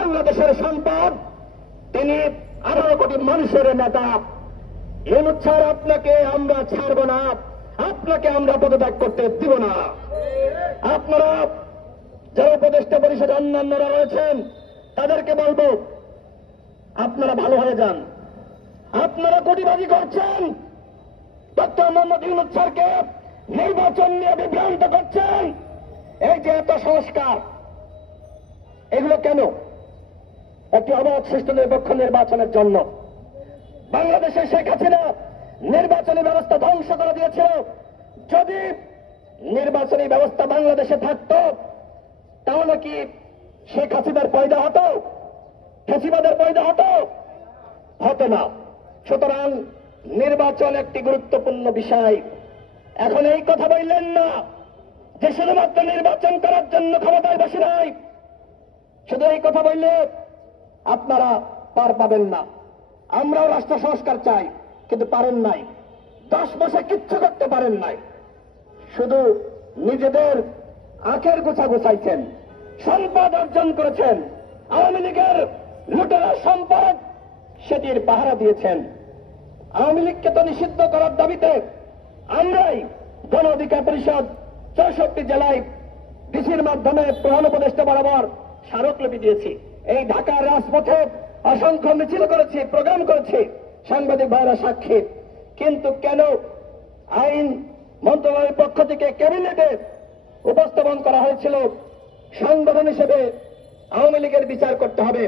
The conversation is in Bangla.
বাংলাদেশের সম্পদ, তিনি 18 কোটি মানুষের নেতা। ইউনূস স্যার, আপনাকে আমরা ছাড়ব না, আপনাকে আমরা পদত্যাগ করতে দিব না। আপনারা যারা উপদেষ্টা পরিষদ অন্যান্যরা রয়েছেন তাদেরকে বলবো, আপনারা ভালো হয়ে যান। আপনারা কোটিবাজি করছেন, ডক্টর মোহাম্মদ ইউনূস স্যারকে নির্বাচন নিয়ে বিভ্রান্ত করছেন। এই যে এত সংস্কার, এগুলো কেন? একটি অবাধ সুষ্ঠু নিরপেক্ষ নির্বাচনের জন্য। বাংলাদেশে শেখ হাসিনা নির্বাচনী ব্যবস্থা ধ্বংস করে দিয়েছিল। যদি নির্বাচনী ব্যবস্থা বাংলাদেশে থাকতো তাহলে কি শেখ হাসিনার পয়দা হতো? ফ্যাসিবাদের পয়দা হতো? হতো না। সুতরাং নির্বাচন একটি গুরুত্বপূর্ণ বিষয়। এখন এই কথা বললেন না যে শুধুমাত্র নির্বাচন করার জন্য ক্ষমতায় বসে নাই। শুধু এই কথা বললে আপনারা পার পাবেন না। আমরাও রাষ্ট্র সংস্কার চাই, কিন্তু পারেন নাই। 10 মাসে কিচ্ছু করতে পারেন নাই। শুধু নিজেদের আখের গোছা গোছাইছেন, সম্পদ অর্জন করেছেন। আওয়ামী লীগের লুটেরা সম্পদ সেটির পাহারা দিয়েছেন। আওয়ামী লীগকে তো নিষিদ্ধ করার দাবিতে আমরাই গণ অধিকার পরিষদ 64 জেলায় ডিসির মাধ্যমে প্রধান উপদেষ্টা বরাবর স্মারকলিপি দিয়েছি। এই ঢাকার রাজপথে অসংখ্য মিছিল করেছি, প্রোগ্রাম করেছি, সাংবাদিক ভাইরা সাক্ষী। কিন্তু কেন আইন মন্ত্রণালয়ের পক্ষ থেকে ক্যাবিনেটে উপস্থাপন করা হয়েছিল সংগঠন হিসেবে আওয়ামী লীগের বিচার করতে হবে?